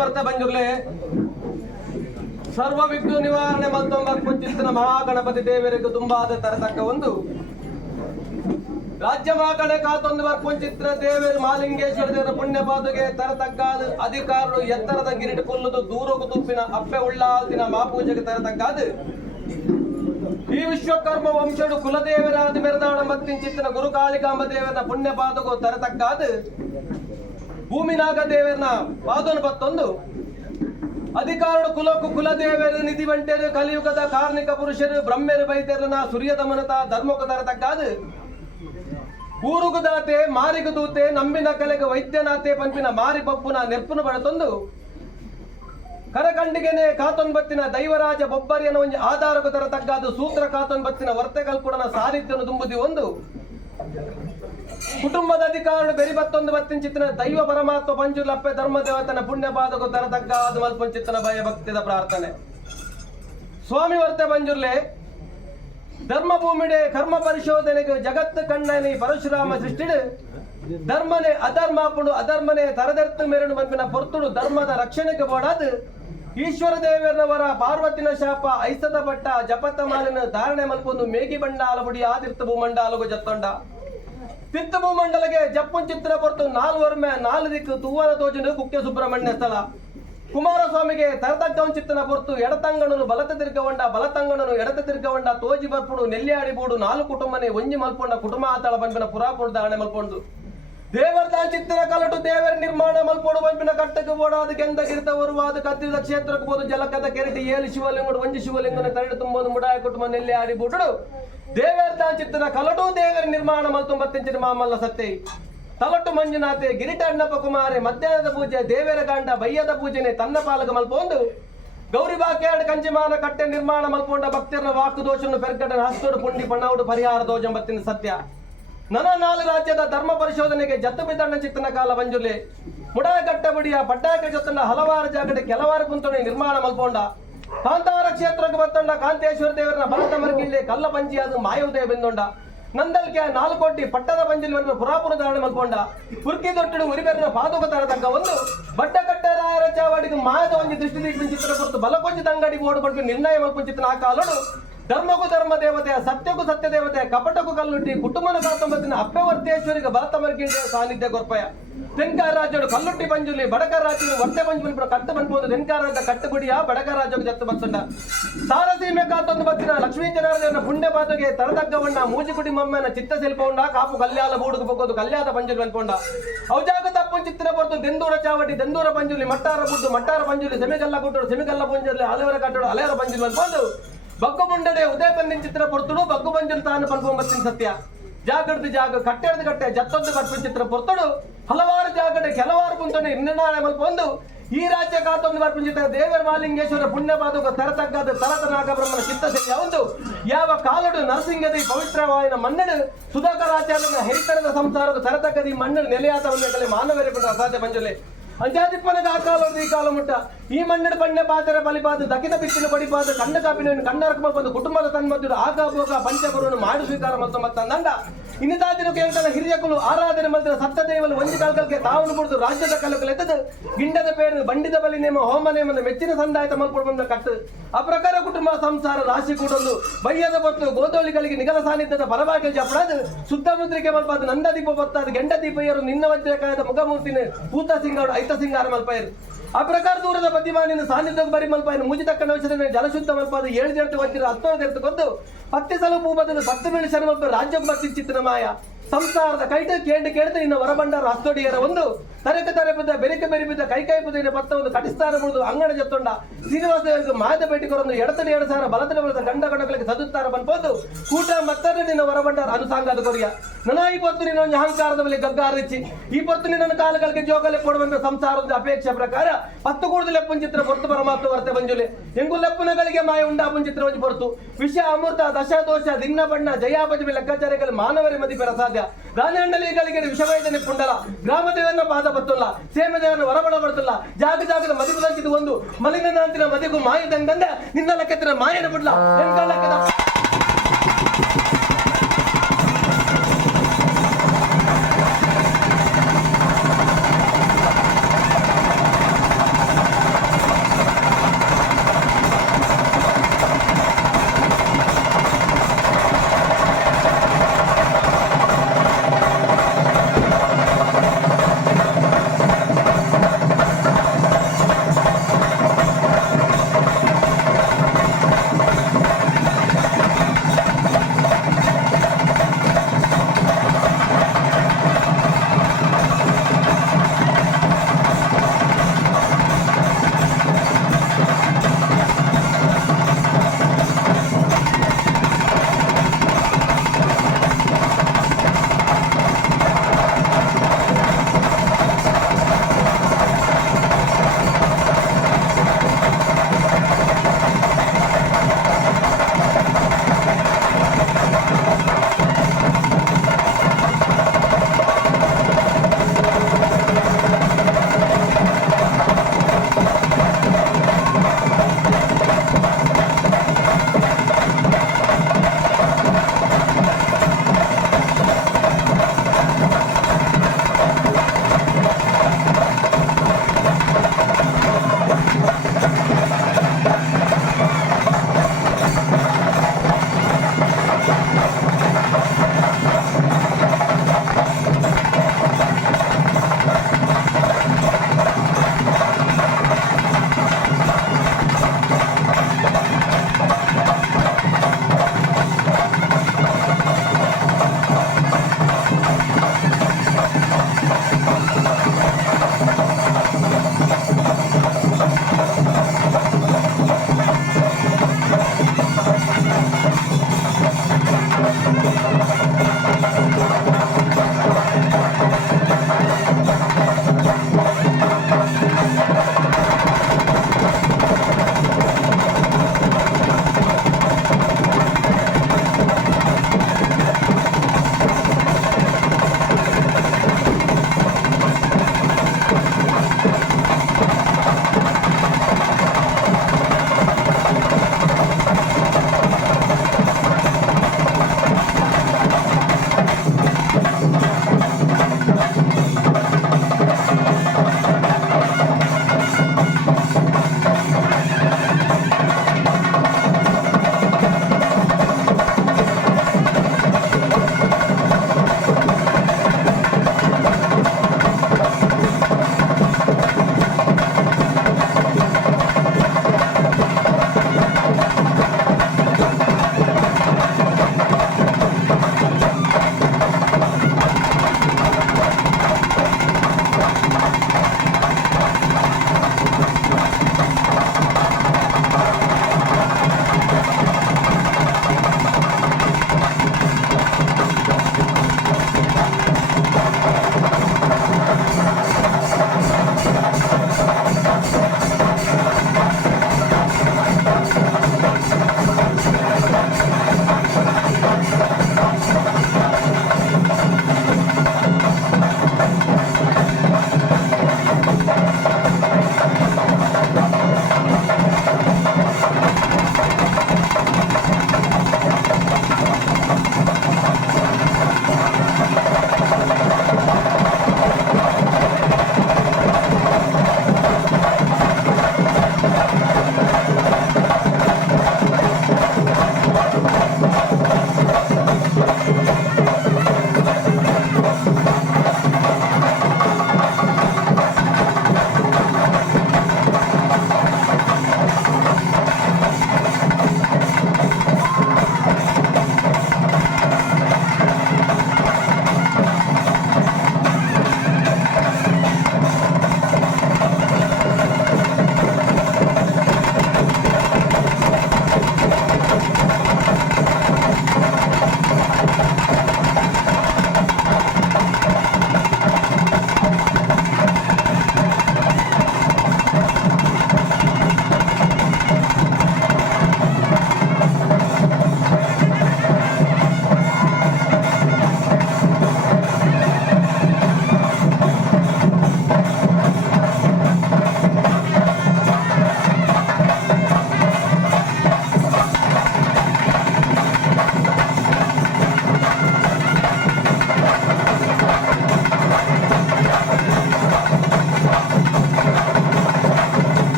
ವರ್ತೆ ಬಂಜುರ್ಲೆ ಸರ್ವ ವಿಘ್ನ ನಿವಾರಣೆ ಮತ್ತೊಂಬತ್ತು ಪಂಚಿತ್ತಿನ ಮಹಾಗಣಪತಿ ದೇವರಿಗೆ ತುಂಬಾದ ತರತಕ್ಕ ಒಂದು ರಾಜ್ಯ ಮಹಾಕಡೆ ಕಾತೊಂದು ಪಂಚಿತ್ರ ದೇವರು ಮಾಲಿಂಗೇಶ್ವರ ದೇವರ ಪುಣ್ಯ ಪಾದುಗೆ ತರತಕ್ಕಾದ ಅಧಿಕಾರರು ಎತ್ತರದ ಗಿರಿಟ ಕೊಲ್ಲುದು ದೂರಗು ತುಪ್ಪಿನ ಅಪ್ಪೆ ಉಳ್ಳಾಲ್ದಿನ ಮಾಪೂಜೆಗೆ ತರತಕ್ಕಾದ ಈ ವಿಶ್ವಕರ್ಮ ವಂಶಡು ಕುಲದೇವರಾದ ಮೆರದಾಳ ಮತ್ತಿಂಚಿತ್ತಿನ ಗುರುಕಾಳಿಕಾಂಬ ದೇವರ ಪುಣ್ಯ ಪಾದುಗೋ ತರತಕ್ಕಾದ ಭೂಮಿನಾಗ ದೇವರನ ಪಾದನ ಬತ್ತೊಂದು ಅಧಿಕಾರಡು ಕುಲಕ್ಕೂ ಕುಲದೇವರು ನಿಧಿ ಬಂಟೆರು ಕಲಿಯುಗದ ಕಾರ್ಮಿಕ ಪುರುಷರು ಬ್ರಹ್ಮೆರು ಬೈತೆರನ ಸೂರ್ಯದ ಮನತ ಧರ್ಮಕ ತರತಕ್ಕಾದ ಊರುಗುದಾತೆ ಮಾರಿಗುದೂತೆ ನಂಬಿನ ಕಲೆಗೆ ವೈದ್ಯನಾತೆ ಪಂಪಿನ ಮಾರಿ ಪಪ್ಪುನ ನೆರ್ಪುನ ಬಡತೊಂದು ಕರಕಂಡಿಗೆನೆ ಕಾತೊನ್ ಬತ್ತಿನ ದೈವರಾಜ ಬೊಬ್ಬರಿಯನ ಒಂಜಿ ಆಧಾರಕ್ಕೆ ತರತಕ್ಕಾದ ಸೂತ್ರ ಕಾತೊನ್ ಬತ್ತಿನ ವರ್ತೆಗಲ್ ಕೂಡ ಸಾಹಿತ್ಯನು ತುಂಬುದಿ ಒಂದು ಕುಟುಂಬದ ಅಧಿಕಾರನು ಬೆರಿ ಬತ್ತೊಂದು ಬತ್ತಿನ ದೈವ ಪರಮಾತ್ಮ ಪಂಜುರ್ಲಿ ಅಪ್ಪೆ ಧರ್ಮ ದೇವತನ ಪುಣ್ಯ ಪಾದಕ ತರತಕ್ಕಾದ ಮಲ್ಪಂಚಿತ್ತನ ಭಯ ಭಕ್ತಿದ ಪ್ರಾರ್ಥನೆ ಸ್ವಾಮಿ ವರ್ತೆ ಪಂಜುರ್ಲೆ ಧರ್ಮ ಭೂಮಿಡೆ ಕರ್ಮ ಪರಿಶೋಧನೆಗೆ ಜಗತ್ತು ಕಣ್ಣನಿ ಪರಶುರಾಮ ಸೃಷ್ಟಿಡು ಧರ್ಮನೆ ಅಧರ್ಮಾಪುಡು ಅಧರ್ಮನೆ ತರದೆರ್ತು ಮೆರಡು ಬಂಪಿನ ಪೊರ್ತುಡು ಧರ್ಮದ ರಕ್ಷಣೆಗೆ ಬೋಡಾದು ಈಶ್ವರ ದೇವರವರ ಪಾರ್ವತಿನ ಶಾಪ ಐಸದ ಪಟ್ಟ ಜಪತ ಮಾಲಿನ ಧಾರಣೆ ಮಲ್ಪೊಂದು ಮೇಗಿ ಬಂಡಾಲ ಬುಡಿ ಆದಿರ್ತ ಭೂಮಂಡಾಲಗು ಜತ್ತೊಂಡ ತಿರ್ತ ಭೂಮಂಡಲಗೆ ಜಪ್ಪುನ್ ಚಿತ್ರ ಪೊರ್ತು ನಾಲ್ವರ್ಮೆ ನಾಲ್ ದಿಕ್ಕು ತೂವನ ತೋಜನು ಕುಕ್ಕೆ ಸುಬ್ರಹ್ಮಣ್ಯ ಸ್ಥಳ ಕುಮಾರಸ್ವಾಮಿಗೆ ತರತಕ್ಕವನ್ ಚಿತ್ತನ ಪೊರ್ತು ಎಡತಂಗಣನು ಬಲತ ತಿರ್ಗವಂಡ ಬಲತಂಗಣನು ಎಡತ ತಿರ್ಗವಂಡ ತೋಜಿ ಬರ್ಪುಡು ನೆಲ್ಲಿಯಾಡಿ ಬೂಡು ನಾಲ್ಕು ಕುಟುಂಬನೆ ಒಂಜಿ ಮಲ್ಪೊಂಡ ಕುಟುಂಬ ಆತಳ ಬಂಪಿನ ಪುರಾಪುರ ಧಾರಣೆ ಮಲ್ಪೊಂಡು ದೇವರ ಚಿತ್ರ ಕಲಟು ದೇವರ ನಿರ್ಮಾಣ ಮಲ್ಪೋಡು ಬಂಪಿನ ಕಟ್ಟಕ್ಕೆ ಓಡಾದ ಕೆಂದ ಗಿರಿತ ಬರುವಾದ ಕತ್ತಿದ ಕ್ಷೇತ್ರಕ್ಕೆ ಬೋದು ಜಲಕದ ಕೆರಟಿ ಏಳು ಶಿವಲಿಂಗಡು ಒಂಜಿ ಶಿವಲಿಂಗನ ತರಡು ತುಂಬೋದು ಮುಡಾಯ ಕುಟುಂಬ ನೆಲ್ಲಿಯಾಡಿ ಬೂಡು ದೇವರ ಚಿತ್ರ ಕಲಟು ದೇವರ ನಿರ್ಮಾಣ ಮಲ್ತೊಂಬತ್ತಿಂಚಿನ ಮಾಮಲ್ಲ ಸತ್ಯ ತಲಟು ಮಂಜುನಾಥೆ ಗಿರಿಟ ಅಣ್ಣಪ್ಪ ಕುಮಾರಿ ಮಧ್ಯಾಹ್ನದ ಪೂಜೆ ದೇವರ ಗಂಡ ಬಯ್ಯದ ಪೂಜೆನೆ ತನ್ನ ಪಾಲಕ ಮಲ್ಪೊಂದು ಗೌರಿ ಬಾಕ್ಯಾಡ್ ಕಂಚಿಮಾನ ಕಟ್ಟೆ ನಿರ್ಮಾಣ ಮಲ್ಪೊಂಡ ಭಕ್ತರನ ವಾಕು ದೋಷವನ್ನು ಪೆರ್ಗಡನ ಹಸ್ತೋಡು ಪುಂಡಿ ಪಣ್ಣಾವುಡು ಪರಿಹಾರ ದೋಜಂಬತ್ತಿನ ಸತ್ಯ ನನ ನಾಲ್ಕು ರಾಜ್ಯದ ಧರ್ಮ ಪರಿಶೋಧನೆಗೆ ಜತ್ತು ಬಿದ್ದಣ್ಣ ಚಿತ್ತನ ಕಾಲ ಬಂಜುಲೆ ಮುಡಾಗಟ್ಟ ಬುಡಿಯ ಪಟ್ಟಾಕ ಜೊತ್ತಂಡ ಹಲವಾರು ಜಾಗಡೆ ಕೆಲವಾರು ಕುಂತೊಣೆ ನಿರ್ಮಾಣ ಮಲ್ಪೊಂಡ ಕಾಂತಾರ ಕ್ಷೇತ್ರಕ್ಕೆ ಬತ್ತಂಡ ಕಾಂತೇಶ್ವರ ದೇವರನ ಬಲತ ಮರ್ಗಿಲೆ ಕಲ್ಲ ಪಂಜಿಯಾದ ಮಾಯೋದಯ ಬೆಂದೊಂಡ ನಂದಲ್ಕೆ 4 ಕೋಟಿ ಪಟ್ಟದ ಪಂಜಿಲ್ ಪುರಾಪುರ ಧಾರಣೆ ಮಲ್ಪೊಂಡ ಪುರ್ಕಿ ದೊಟ್ಟಡು ಉರಿಬೆರನ ಪಾದುಕ ತರತಕ್ಕ ಒಂದು ಬಡ್ಡ ಕಟ್ಟರಾಯರ ಚಾವಾಡಿಗೆ ಮಾಯದ ಒಂಜಿ ದೃಷ್ಟಿ ದೀಪಿನ ಚಿತ್ರ ಕೊಟ್ಟು ಬಲಕೊಂಚಿ ತಂಗಡಿ ಓಡು ಪಡ್ಪಿ ನಿರ್ಣಯ ಮಲ್ಪೊಂಚಿತ್ತನ ಆ ಕಾಲಡು ಧರ್ಮಕ್ಕೂ ಧರ್ಮ ದೇವತೆ ಸತ್ಯಕ್ಕೂ ಸತ್ಯ ದೇವತೆ ಕಪಟಕ್ಕೂ ಕಲ್ಲುಟ್ಟಿ ಕುಟುಂಬನ ಕಾತೊಂಬತ್ತಿನ ಅಪ್ಪೆ ವರ್ತೇಶ್ವರಿಗೆ ಭರತ ಮರ್ಗಿಂಡೆ ಸಾನ್ನಿಧ್ಯ ಗೊರ್ಪಯ ತೆನ್ಕಾರ ರಾಜ್ಯಡು ಕಲ್ಲುಟ್ಟಿ ಪಂಜುಲಿ ಬಡಕರ ರಾಜ್ಯಗಳು ವರ್ತೆ ಪಂಜುಲಿ ಕಟ್ಟು ಬಂದ್ಬೋದು ತೆನ್ಕಾರ ರಾಜ್ಯ ಕಟ್ಟುಗುಡಿಯ ಬಡಕರ ರಾಜ್ಯಕ್ಕೆ ಜತ್ತು ಬತ್ತಂಡ ಸಾರಸೀಮೆ ಕಾತೊಂದು ಬತ್ತಿನ ಲಕ್ಷ್ಮೀ ಜನಾರ್ದನ ಪುಣ್ಯ ಪಾದಗೆ ತರದಗ್ಗವಣ್ಣ ಮೂಜಿಗುಡಿ ಮಮ್ಮನ ಚಿತ್ತ ಶಿಲ್ಪಗೊಂಡ ಕಾಪು ಕಲ್ಯಾಲ ಬೂಡುಗು ಬಗ್ಗೋದು ಕಲ್ಯಾದ ಪಂಜುಲಿ ಅನ್ಕೊಂಡ ಔಜಾಗ ತಪ್ಪು ಚಿತ್ರ ಬರ್ತು ದೆಂದೂರ ಚಾವಟಿ ದೆಂದೂರ ಪಂಜುಲಿ ಮಟ್ಟಾರ ಬುಡ್ಡು ಮಟ್ಟಾರ ಪಂಜುಲಿ ಸೆಮಿಗಲ್ಲ ಗುಡ್ಡು ಸೆಮಿಗಲ್ಲ ಪಂಜುಲಿ ಹಲವರ ಕಟ್ಟಡು ಹಳೆಯರ ಪಂಜುಲಿ ಅನ್ಕೊಂಡು ಬಗ್ಗು ಮುಂಡಡೆ ಉದಯ ಪಂದಿನ ಚಿತ್ರ ಪೊರ್ತುಡು ಬಗ್ಗು ಬಂಜಲು ತಾನು ಪನ್ಕೊಂಬತ್ತಿನ ಸತ್ಯ ಜಾಗಡ್ದು ಜಾಗ ಕಟ್ಟೆಡ್ದು ಕಟ್ಟೆ ಜತ್ತೊಂದು ಕಟ್ಪಿನ ಚಿತ್ರ ಪೊರ್ತುಡು ಹಲವಾರು ಜಾಗಡೆ ಕೆಲವಾರು ಕುಂತೊಂಡು ನಿರ್ಣಯ ಮಲ್ಪೊಂದು ಈ ರಾಜ್ಯ ಕಾತೊಂದು ಬರ್ಪಿನ ಚಿತ್ರ ದೇವರ ಮಾಲಿಂಗೇಶ್ವರ ಪುಣ್ಯ ಪಾದುಕ ತರತಗ್ಗಾದ ತರತ ನಾಗಬ್ರಹ್ಮನ ಚಿತ್ತಸೆಯ ಒಂದು ಯಾವ ಕಾಲಡು ನರಸಿಂಗದಿ ಪವಿತ್ರವಾಯಿನ ಮನ್ನಡು ಸುಧಾಕರ ಆಚಾರ್ಯನ ಹೆರಿತನದ ಸಂಸಾರದ ತರತಕ್ಕದಿ ಮಣ್ಣು ನೆಲೆಯಾತ ಒಂದು ಮಾನವರೇ ಬಿಟ್ಟು ಅಸಾಧ್ಯ ಮಂಜುಲೆ ಅಂಜಾದಿಪ್ಪನದ ಆ ಕಾಲ ಈ ಕಾಲ ಮುಟ್ಟ ಈ ಮಣ್ಣು ಪಣ್ಯ ಪಾತ್ರ ಬಲಿಪಾದ ದಕ್ಕಿದ ಬಿತ್ತಿನ ಬಡಿಪಾದ ಕಣ್ಣ ಕಾಪಿನ ಕಣ್ಣರ್ಕ ಬಂದು ಕುಟುಂಬದ ತನ್ಮದ್ದು ಆಗಾಭೋಗ ಪಂಚಗುರುವನ್ನು ಮಾಡಿ ಸ್ವೀಕಾರ ಮತ್ತೊಂಬತ್ತಂದಂಡ ಇನ್ನಿತಾದಿನ ಕೇಂದ್ರ ಹಿರಿಯಕುಲು ಆರಾಧನೆ ಮಂತ್ರ ಸತ್ತ ದೇವಲು ಒಂಜಿ ಕಾಲಕ್ಕೆ ತಾವನು ಬಿಡುದು ರಾಜ್ಯದ ಕಲಕಲು ಎತ್ತದು ಗಿಂಡದ ಪೇರು ಬಂಡಿದ ಬಲಿ ನೇಮ ಹೋಮ ನೇಮದ ಮೆಚ್ಚಿನ ಸಂದಾಯತ ಮಲ್ಪಡು ಬಂದ ಕಟ್ಟು ಆ ಪ್ರಕಾರ ಕುಟುಂಬ ಸಂಸಾರ ರಾಶಿ ಕೂಡಲು ಬಯ್ಯದ ಬತ್ತು ಗೋದೋಳಿಗಳಿಗೆ ನಿಗಲ ಸಾನ್ನಿಧ್ಯದ ಪರವಾಗಿ ಜಪಡದು ಶುದ್ಧ ಮುದ್ರಿಕೆ ಮಲ್ಪಾದ ನಂದ ದೀಪ ಬತ್ತಾದ ಗೆಂಡ ದೀಪಯ್ಯರು ನಿನ್ನ ವಜ್ರಕಾಯದ ಮುಖಮೂರ್ತಿನ ಪೂತ ಸಿಂಗಾಡು ಐತ ಸಿಂಗಾರ ಮಲ್ಪಯ್ಯರು ಆ ಪ್ರಕಾರ ದೂರದ ಬದ್ಧಿಮಾನಿನ ಸಾನ್ನಿಧ್ಯಕ್ಕೆ ಬರಿ ಮಲ್ಪಾಯನು ಮುಜಿತಕ್ಕನ ಔಷಧ ಜಲಶುದ್ಧ ಮಲ್ಪಾದ 7 ಜಡ್ತು ವಜ್ರ 10 ತೆರೆದುಕೊಂಡು 10 ಸಲ ಭೂಮದ 10 ಮಿಳಿ ಶರ್ಮ ರಾಜ್ಯಕ್ಕೆ ಬರ್ತಿ ಚಿತ್ತನ ಮಾಯ ಸಂಸಾರದ ಕೈಟ ಕೇಳ್ತ ನಿನ್ನ ಹೊರಬಂಡಾರ ಹಸ್ತೋಡಿಯರ ಒಂದು ತರಕ ತರಪದ ಬೆರಿಕೆ ಬೆರಿಬಿದ್ದ ಕೈ ಪುದಿನ ಪತ್ತ ಒಂದು ಕಟಿಸ್ತಾರ ಬಿಡುದು ಅಂಗಡ ಜತ್ತೊಂಡ ಶ್ರೀನಿವಾಸ ಮಾದ ಬೇಟಿಕೊರೊಂದು ಎಡತಡಿ 2 ಸಾವಿರ ಬಲತಡಿ ಬಲದ ಗಂಡ ಗಣಗಳಿಗೆ ಸದುತ್ತಾರ ಬಂದ್ಬೋದು ಕೂಟ ಮತ್ತರೆ ನಿನ್ನ ಹೊರಬಂಡಾರ ಅನುಸಾಂಗದ ಕೊರಿಯ ನನಗೆ ಪೊತ್ತು ನಿನ್ನ ಒಂದು ಅಹಂಕಾರದ ಮೇಲೆ ಗಗ್ಗಾರಿಚ್ಚಿ ಈ ಪೊತ್ತು ನಿನ್ನ ಕಾಲಗಳಿಗೆ ಜೋಗಲೆ ಕೊಡುವಂತ ಸಂಸಾರದ ಅಪೇಕ್ಷೆ ಪ್ರಕಾರ 10 ಕೂಡದ ಲೆಪ್ಪನ ಚಿತ್ರ ಹೊರತು ಪರಮಾತ್ಮ ವರ್ತೆ ಬಂಜುಲೆ ಎಂಗು ಲೆಪ್ಪನಗಳಿಗೆ ಮಾಯ ಉಂಡಾಪನ ಚಿತ್ರ ಒಂದು ಹೊರತು ವಿಷ ಅಮೃತ ದಶ ದೋಷ ದಿನ್ನ ಬಣ್ಣ ಜಯಾಪಜಿ ಲೆಕ್ಕಾಚಾರಗಳು ಮಾನವರೇ ಮದಿಪೆರ ಸಾಧ್ಯ ಗಾಂಧಿಗಳಿಗೆ ವಿಷವೈದ್ಯನೆ ಪುಂಡಲ ಗ್ರಾಮದೇವನ ಪಾದ ಬತ್ತುಲ್ಲ ಸೇಮದೇವನ ಹೊರಬಡ ಬರ್ತಲ್ಲ ಜಾಗದ ಮದಿಗುದಂತಿದ್ದು ಒಂದು ಮಲಿನಂತಿನ ಮದಿಗೂ ಮಾಯದಂಗಂದ ನಿನ್ನ ಲೆಕ್ಕತ್ತಿನ ಮಾಯನ ಬಿಡ್ಲ ಲೆಕ್ಕದ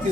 कती